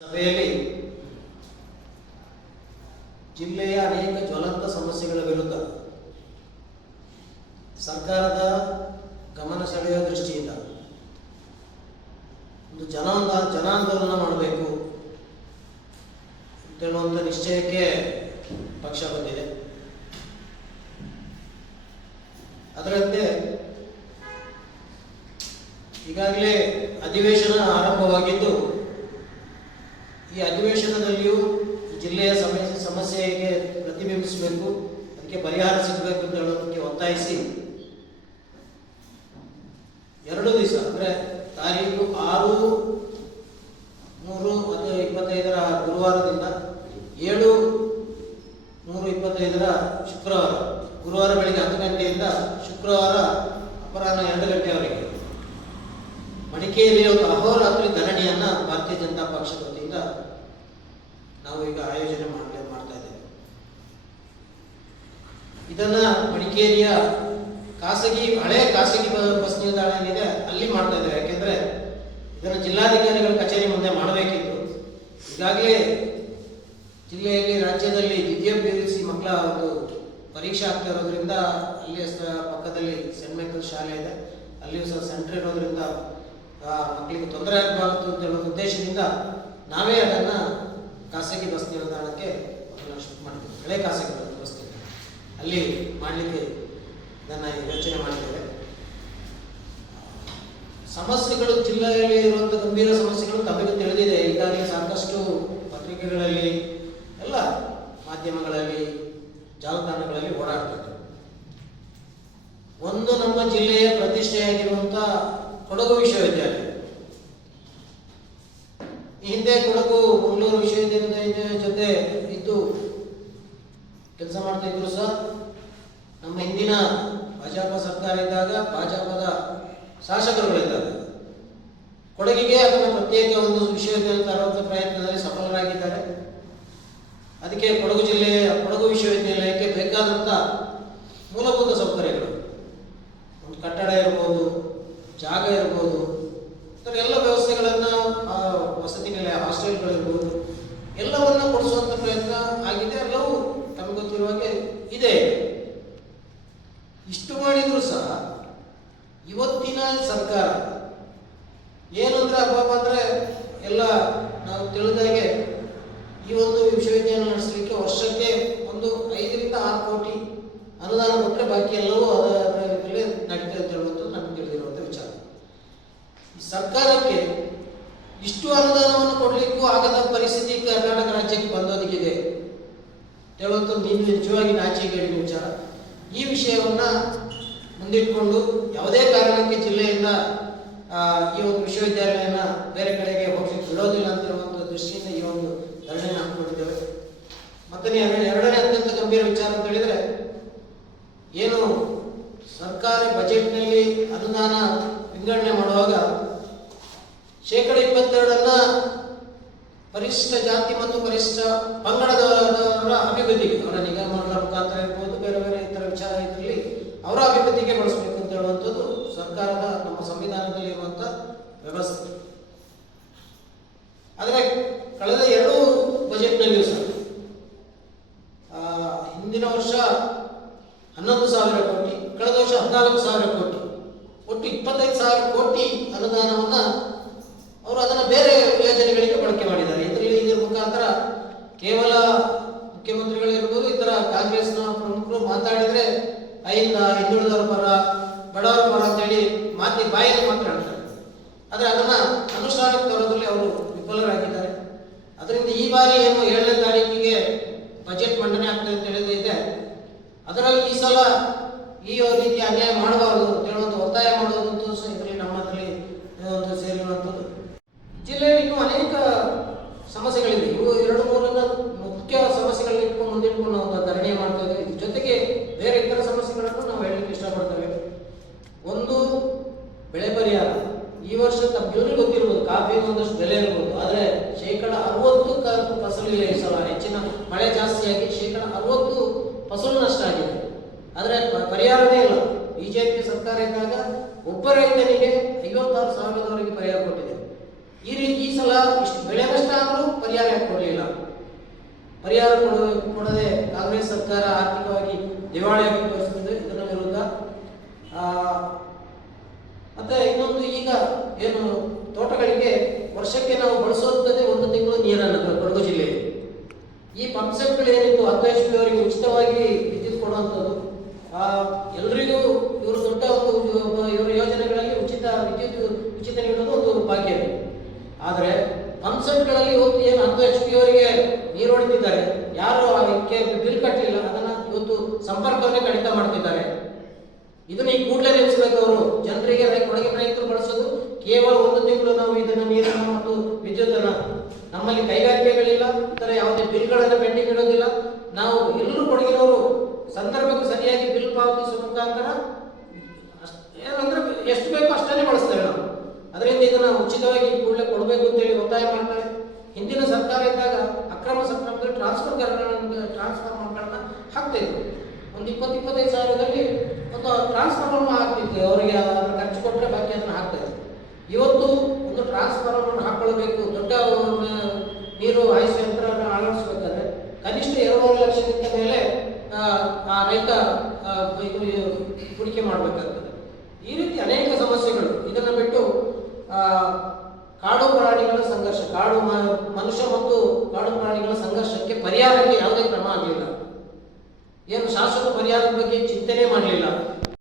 ಸಭೆಯಲ್ಲಿ ಜಿಲ್ಲೆಯ ಅನೇಕ ಜ್ವಲಂತ ಸಮಸ್ಯೆಗಳ ವಿರುದ್ಧ ಸರ್ಕಾರದ ಗಮನ ಸೆಳೆಯುವ ದೃಷ್ಟಿಯಿಂದ ಒಂದು ಜನಾಂದ ಜನಾಂದೋಲನ ಮಾಡಬೇಕು ಅಂತೇಳುವಂಥ ನಿಶ್ಚಯಕ್ಕೆ ಪಕ್ಷ ಬಂದಿದೆ. ಅದರಂತೆ ಈಗಾಗಲೇ ಅಧಿವೇಶನ ಆರಂಭವಾಗಿದ್ದು ಈ ಅಧಿವೇಶನದಲ್ಲಿಯೂ ಜಿಲ್ಲೆಯ ಸಮಸ್ಯೆ ಸಮಸ್ಯೆಗೆ ಪ್ರತಿಬಿಂಬಿಸಬೇಕು, ಅದಕ್ಕೆ ಪರಿಹಾರ ಸಿಗಬೇಕು ಅಂತ ಹೇಳೋದಕ್ಕೆ ಒತ್ತಾಯಿಸಿ. ಎರಡು ದಿವಸ, ಅಂದರೆ ತಾರೀಕು ಆರು, ಮೂರು ಮತ್ತು ಇಪ್ಪತ್ತೈದರ ಗುರುವಾರದಿಂದ ಏಳು, ಮೂರು ಇಪ್ಪತ್ತೈದರ ಶುಕ್ರವಾರ. ಗುರುವಾರ ಬೆಳಿಗ್ಗೆ ಹತ್ತು ಗಂಟೆಯಿಂದ ಶುಕ್ರವಾರ ಅಪರಾಹ್ನ ಎರಡು ಗಂಟೆಯವರೆಗೆ ಮಡಿಕೇರಿಯ ಒಂದು ಅಹೋರಾತ್ರಿ ಧರಣಿಯನ್ನ ಭಾರತೀಯ ಜನತಾ ಪಕ್ಷದ ವತಿಯಿಂದ ನಾವು ಈಗ ಆಯೋಜನೆ ಮಾಡಲೇ, ಮಾಡ್ತಾ ಇದ್ದೇವೆ. ಇದನ್ನ ಮಡಿಕೇರಿಯ ಖಾಸಗಿ, ಹಳೆ ಖಾಸಗಿ ಬಸ್ ನಿಲ್ದಾಣ ಏನಿದೆ ಅಲ್ಲಿ ಮಾಡ್ತಾ ಇದ್ದೇವೆ. ಯಾಕೆಂದ್ರೆ ಇದನ್ನು ಜಿಲ್ಲಾಧಿಕಾರಿಗಳ ಕಚೇರಿ ಮುಂದೆ ಮಾಡಬೇಕಿತ್ತು. ಈಗಾಗಲೇ ಜಿಲ್ಲೆಯಲ್ಲಿ, ರಾಜ್ಯದಲ್ಲಿ ದ್ವಿತೀಯ ಪಿ ಯು ಸಿ ಮಕ್ಕಳ ಒಂದು ಪರೀಕ್ಷೆ ಆಗ್ತಾ ಇರೋದ್ರಿಂದ ಅಲ್ಲಿ ಪಕ್ಕದಲ್ಲಿ ಸೆಂಟ್ ಮೈಕಲ್ ಶಾಲೆ ಇದೆ. ಅಲ್ಲಿಯೂ ಸಹ ಸೆಂಟರ್ ಇರೋದ್ರಿಂದ ಮಕ್ಕಳಿಗೆ ತೊಂದರೆ ಆಗಬಾರದು ಅಂತ ಹೇಳೋ ಉದ್ದೇಶದಿಂದ ನಾವೇ ಅದನ್ನ ಖಾಸಗಿ ಬಸ್ ನಿಲ್ದಾಣಕ್ಕೆ ಅದನ್ನ ಶಿಫ್ಟ್ ಮಾಡಿದ್ದೇವೆ. ಹಳೆ ಖಾಸಗಿ ಬಸ್ ನಿಲ್ದಾಣ. ಅಲ್ಲಿ ಮಾಡಲಿಕ್ಕೆ ನನ್ನ ಯೋಚನೆ ಮಾಡಿದ್ದೇವೆ. ಸಮಸ್ಯೆಗಳು ಜಿಲ್ಲೆಯಲ್ಲಿ ಇರುವಂಥ ಗಂಭೀರ ಸಮಸ್ಯೆಗಳು ತಮಗೆ ತಿಳಿದಿದೆ. ಈಗಾಗಲೇ ಸಾಕಷ್ಟು ಪತ್ರಿಕೆಗಳಲ್ಲಿ, ಎಲ್ಲ ಮಾಧ್ಯಮಗಳಲ್ಲಿ, ಜಾಲತಾಣಗಳಲ್ಲಿ ಓಡಾಡ್ತದೆ ಒಂದು ನಮ್ಮ ಜಿಲ್ಲೆಯ ಪ್ರತಿಷ್ಠೆಯಾಗಿರುವಂಥ ಕೊಡಗು ವಿಶ್ವವಿದ್ಯಾಲಯ. ಕೆಲಸ ಮಾಡ್ತಾ ಇದ್ರು ಸಹ ನಮ್ಮ ಹಿಂದಿನ ಭಾಜಪ ಸರ್ಕಾರ ಇದ್ದಾಗ ಭಾಜಪದ ಶಾಸಕರುಗಳಿದ್ದಾಗ ಕೊಡಗಿಗೆ ಅದನ್ನು ಪ್ರತ್ಯೇಕ ಒಂದು ವಿಶ್ವವಿದ್ಯಾಲಯ ತರುವಂಥ ಪ್ರಯತ್ನದಲ್ಲಿ ಸಫಲರಾಗಿದ್ದಾರೆ. ಅದಕ್ಕೆ ಕೊಡಗು ಜಿಲ್ಲೆಯ ಕೊಡಗು ವಿಶ್ವವಿದ್ಯಾಲಯಕ್ಕೆ ಬೇಕಾದಂಥ ಮೂಲಭೂತ ಸೌಕರ್ಯಗಳು. ಒಂದು ಕಟ್ಟಡ ಇರ್ಬೋದು, ಜಾಗ ಇರ್ಬೋದು ಎಲ್ಲ ವ್ಯವಸ್ಥೆಗಳನ್ನು ವಸತಿ ನಿಲಯ ಹಾಸ್ಟೆಲ್ಗಳಿರ್ಬೋದು ಎಲ್ಲವನ್ನ ಕೊಡಿಸುವಂಥ ಪ್ರಯತ್ನ ಆಗಿದೆ. ಎಲ್ಲವೂ ತಮಗೆ ಗೊತ್ತಿರುವ ಹಾಗೆ ಇದೆ. ಇಷ್ಟು ಮಾಡಿದ್ರು ಸಹ ಇವತ್ತಿನ ಸರ್ಕಾರ ಏನಂದ್ರೆ ಅಬ್ಬಬ್ಬ ಅಂದ್ರೆ ಎಲ್ಲ ನಾವು ತಿಳಿದಾಗೆ ಈ ಒಂದು ವಿಶ್ವವಿದ್ಯಾಲಯ ನಡೆಸಲಿಕ್ಕೆ ವರ್ಷಕ್ಕೆ ಒಂದು ಐದರಿಂದ ಆರು ಕೋಟಿ ಅನುದಾನ ಕೊಟ್ಟರೆ ಬಾಕಿ ಎಲ್ಲವೂ ಅದರ ಇದರಲ್ಲಿ ನಡೀತಾ ಅಂತ ಹೇಳುವಂಥದ್ದು ನಮ್ಗೆ ತಿಳಿದಿರುವಂಥ ವಿಚಾರ. ಸರ್ಕಾರಕ್ಕೆ ಇಷ್ಟು ಅನುದಾನವನ್ನು ಕೊಡಲಿಕ್ಕೂ ಆಗದ ಪರಿಸ್ಥಿತಿ ಕರ್ನಾಟಕ ಹೇಳುವಂಥದ್ದು ನೀನು ನಿಜವಾಗಿ ನಾಚಿಕೆಗೇಡಿನ ವಿಚಾರ ಈ ವಿಷಯವನ್ನ ಮುಂದಿಟ್ಕೊಂಡು ಯಾವುದೇ ಕಾರಣಕ್ಕೆ ಜಿಲ್ಲೆಯಿಂದ ಈ ಒಂದು ವಿಶ್ವವಿದ್ಯಾಲಯನ ಬೇರೆ ಕಡೆಗೆ ಹೋಗಿ ಬಿಡೋದಿಲ್ಲ ಅಂತ ಒಂದು ದೃಷ್ಟಿಯಿಂದ ಈ ಒಂದು ಧರಣಿ ಹಾಕೊಂಡಿದ್ದೇವೆ ಮತ್ತೆ ಎರಡನೇ ಎರಡನೇ ಅತ್ಯಂತ ಗಂಭೀರ ವಿಚಾರ ಅಂತ ಹೇಳಿದ್ರೆ, ಏನು ಸರ್ಕಾರಿ ಬಜೆಟ್ನಲ್ಲಿ ಅನುದಾನ ವಿಂಗಡಣೆ ಮಾಡುವಾಗ ಶೇಕಡ ಇಪ್ಪತ್ತೆರಡನ್ನ ಪರಿಶಿಷ್ಟ ಜಾತಿ ಮತ್ತು ಪರಿಶಿಷ್ಟ ಪಂಗಡದವರ ಅಭಿವೃದ್ಧಿಗೆ, ಅವರ ನಿಗಮಗಳ ಮುಖಾಂತರ ಇರ್ಬೋದು, ಬೇರೆ ಬೇರೆ ಇತರ ವಿಚಾರ ಇದರಲ್ಲಿ ಅವರ ಅಭಿವೃದ್ಧಿಗೆ ಬಳಸಬೇಕು ಅಂತ ಹೇಳುವಂಥದ್ದು ಸರ್ಕಾರದ ನಮ್ಮ ಸಂವಿಧಾನದಲ್ಲಿ ಇರುವಂತ ವ್ಯವಸ್ಥೆ. ಆದರೆ ಕಳೆದ ಎರಡು ಬಜೆಟ್ನಲ್ಲಿಯೂ ಸಹ ಹಿಂದಿನ ವರ್ಷ ಹನ್ನೊಂದು ಸಾವಿರ ಕೋಟಿ, ಕಳೆದ ವರ್ಷ ಹದಿನಾಲ್ಕು ಸಾವಿರ ಕೋಟಿ, ಒಟ್ಟು ಇಪ್ಪತ್ತೈದು ಸಾವಿರ ಕೋಟಿ ಅನುದಾನವನ್ನ ಅವರು ಅದನ್ನು ಬೇರೆ ಯೋಜನೆಗಳಿಗೆ ಬಳಕೆ ಮಾಡಿದ್ದಾರೆ ಇದರಲ್ಲಿ ಇದರ ಮುಖಾಂತರ ಕೇವಲ ಮುಖ್ಯಮಂತ್ರಿಗಳಿರ್ಬೋದು ಇತರ ಕಾಂಗ್ರೆಸ್ನ ಪ್ರಮುಖರು ಮಾತಾಡಿದ್ರೆ ಐದ ಹಿಂದುಳಿದವರ ಪರ ಬಡವರ ಅಂತ ಅಂತೇಳಿ ಮಾತಿ ಬಾಯಲ್ಲಿ ಮಾತ್ರ ಹೇಳ್ತಾರೆ. ಆದರೆ ಅದನ್ನ ಅನುಷ್ಠಾನಕ್ಕೆ ತರೋದ್ರಲ್ಲಿ ಅವರು ವಿಫಲರಾಗಿದ್ದಾರೆ. ಅದರಿಂದ ಈ ಬಾರಿ ಏನು ಏಳನೇ ತಾರೀಕಿಗೆ ಬಜೆಟ್ ಮಂಡನೆ ಆಗ್ತದೆ ಅಂತ ಹೇಳಿದ್ರೆ ಅದರಲ್ಲಿ ಈ ಸಲ ಈ ರೀತಿ ಅನ್ಯಾಯ ಮಾಡಬಾರದು ಅಂತ ಹೇಳುವಂಥ ಒತ್ತಾಯ ಮಾಡುವುದು ಇದರಲ್ಲಿ ನಮ್ಮಲ್ಲಿ ಒಂದು ಸೇರಿರುವಂಥದ್ದು ಜಿಲ್ಲೆಯಲ್ಲಿ ಇನ್ನೂ ಅನೇಕ ಸಮಸ್ಯೆಗಳಿವೆ. ಇವು ಎರಡು ಮೂರನ್ನ ಮುಖ್ಯ ಸಮಸ್ಯೆಗಳನ್ನ ಇಟ್ಕೊಂಡು ಮುಂದಿಟ್ಕೊಂಡು ನಾವು ಒಂದು ಧರಣಿ ಮಾಡ್ತಾ ಇದ್ದೇವೆ ಇದ್ರ ಜೊತೆಗೆ ಬೇರೆ ಇತರ ಸಮಸ್ಯೆಗಳನ್ನು ನಾವು ಹೇಳಲಿಕ್ಕೆ ಇಷ್ಟಪಡ್ತೇವೆ ಒಂದು ಬೆಳೆ ಪರಿಹಾರ ಈ ವರ್ಷ ತಮ್ಗೆಲ್ಲರಿಗೂ ಗೊತ್ತಿರ್ಬೋದು ಕಾಫಿ ಒಂದಷ್ಟು ಬೆಲೆ ಇರ್ಬೋದು ಆದರೆ ಶೇಕಡ ಅರವತ್ತು ಕ- ಫಸಲು ಇಲ್ಲ ಈ ಸಲ. ಹೆಚ್ಚಿನ ಮಳೆ ಜಾಸ್ತಿಯಾಗಿ ಶೇಕಡ ಅರವತ್ತು ಫಸಲು ನಷ್ಟ ಆಗಿದೆ. ಆದರೆ ಪರಿಹಾರವೇ ಇಲ್ಲ. ಬಿಜೆಪಿ ಸರ್ಕಾರ ಇದ್ದಾಗ ಒಬ್ಬ ರೈತನಿಗೆ ಐವತ್ತಾರು ಸಾವಿರದವರೆಗೆ ಪರಿಹಾರ ಕೊಟ್ಟಿದೆ. ಈ ರೀತಿ ಈ ಸಲ ಇಷ್ಟು ಬೆಳೆ ನಷ್ಟ ಆದರೂ ಪರಿಹಾರ ಕೊಡಲಿಲ್ಲ? ಕೊಡ, ಕೊಡದೆ ಕಾಂಗ್ರೆಸ್ ಸರ್ಕಾರ ಆರ್ಥಿಕವಾಗಿ ದಿವಾಳಿಯಾಗಿ ತೋರಿಸುತ್ತದೆ ಇದರ ವಿರುದ್ಧ ಮತ್ತೆ ಇನ್ನೊಂದು ಈಗ ಏನು ತೋಟಗಳಿಗೆ ವರ್ಷಕ್ಕೆ ನಾವು ಬಳಸುವಂಥದ್ದೇ ಒಂದು ತಿಂಗಳು ನೀರನ್ನು ಕೊಡಗು ಜಿಲ್ಲೆಯಲ್ಲಿ. ಈ ಪಂಪ್ ಸೆಟ್ಗಳು ಏನಿತ್ತು ಹತ್ತು ಎಚ್ ಪಿ ಅವರಿಗೆ ಉಚಿತವಾಗಿ ವಿದ್ಯುತ್ ಕೊಡುವಂಥದ್ದು ಎಲ್ರಿಗೂ ಇವರು ದೊಡ್ಡ ಒಂದು ಇವರ ಯೋಜನೆಗಳಲ್ಲಿ ಉಚಿತ ವಿದ್ಯುತ್ ಉಚಿತ ನೀಡೋದು ಒಂದು ಭಾಗ್ಯ. ಆದರೆ ಪಂಪ್ ಸೆಟ್ಗಳಲ್ಲಿ ಇವತ್ತು ಏನು ಹತ್ತು ಎಚ್ ಪಿ ಅವರಿಗೆ ನೀರು ಹೊಡೆದಿದ್ದಾರೆ ಯಾರು ಅದಕ್ಕೆ ಬಿಲ್ ಕಟ್ಟಲಿಲ್ಲ ಅದನ್ನ ಇವತ್ತು ಸಂಪರ್ಕವನ್ನೇ ಕಡಿತ ಮಾಡ್ತಿದ್ದಾರೆ. ಇದನ್ನ ಈ ಕೂಡಲೇ ನಿಲ್ಲಿಸಬೇಕು ಅವರು. ಜನರಿಗೆ ಕೊಡಗಿನ ರೈತರು ಬಳಸೋದು ಕೇವಲ ಒಂದು ತಿಂಗಳು ನಾವು ಇದನ್ನು ನೀರನ್ನು ಮತ್ತು ವಿದ್ಯುತ್ತನ್ನು ನಮ್ಮಲ್ಲಿ ಕೈಗಾರಿಕೆಗಳಿಲ್ಲ, ಇತರ ಯಾವುದೇ ಬಿಲ್ಗಳನ್ನು ಪೆಂಡಿಂಗ್ ಇಡೋದಿಲ್ಲ. ನಾವು ಎಲ್ಲರೂ ಕೊಡಗಿರೋರು ಸಂದರ್ಭಕ್ಕೆ ಸರಿಯಾಗಿ ಬಿಲ್ ಪಾವತಿಸುವ ಮುಖಾಂತರ ಏನಂದ್ರೆ ಎಷ್ಟು ಬೇಕೋ ಅಷ್ಟನ್ನೇ ಬಳಸ್ತೇವೆ ನಾವು. ಅದರಿಂದ ಇದನ್ನು ಉಚಿತವಾಗಿ ಕೂಡಲೇ ಕೊಡಬೇಕು ಅಂತೇಳಿ ಒತ್ತಾಯ ಮಾಡ್ತಾರೆ. ಹಿಂದಿನ ಸರ್ಕಾರ ಇದ್ದಾಗ ಅಕ್ರಮ ಸಕ್ರಮದಲ್ಲಿ ಟ್ರಾನ್ಸ್ಫರ್ ಟ್ರಾನ್ಸ್ಫಾರ್ಮರ್ಗಳನ್ನ ಹಾಕ್ತಾ ಇದ್ರು ಒಂದು ಇಪ್ಪತ್ತು, ಇಪ್ಪತ್ತೈದು ಸಾವಿರದಲ್ಲಿ ಒಂದು ಟ್ರಾನ್ಸ್ಫಾರ್ಮರ್ ಆಗ್ತಿತ್ತು ಅವರಿಗೆ ಅದನ್ನು ಖರ್ಚು ಕೊಟ್ಟರೆ ಬಾಕಿ ಅದನ್ನು ಹಾಕ್ತಾ ಇದ್ರು ಇವತ್ತು ಒಂದು ಟ್ರಾನ್ಸ್ಫಾರ್ಮರ್ ಹಾಕೊಳ್ಬೇಕು. ದೊಡ್ಡ ನೀರು ಹಾಯಿಸುವ ಯಂತ್ರವನ್ನು ಅಳವಡಿಸಬೇಕಾದ್ರೆ ಕನಿಷ್ಠ ಎರಡೂವರೆ ಲಕ್ಷಕ್ಕಿಂತ ಮೇಲೆ ಆ, ರೈತ ಹೂಡಿಕೆ ಮಾಡಬೇಕಾಗ್ತದೆ. ಈ ರೀತಿ ಅನೇಕ ಸಮಸ್ಯೆಗಳು. ಇದನ್ನು ಬಿಟ್ಟು ಕಾಡು ಪ್ರಾಣಿಗಳ ಸಂಘರ್ಷ ಕಾಡು ಮನುಷ್ಯ ಮತ್ತು ಕಾಡು ಪ್ರಾಣಿಗಳ ಸಂಘರ್ಷಕ್ಕೆ ಪರಿಹಾರಕ್ಕೆ ಯಾವುದೇ ಕ್ರಮ ಆಗಲಿಲ್ಲ. ಏನು ಶಾಶ್ವತ ಪರಿಹಾರದ ಬಗ್ಗೆ ಚಿಂತನೆ ಮಾಡಲಿಲ್ಲ.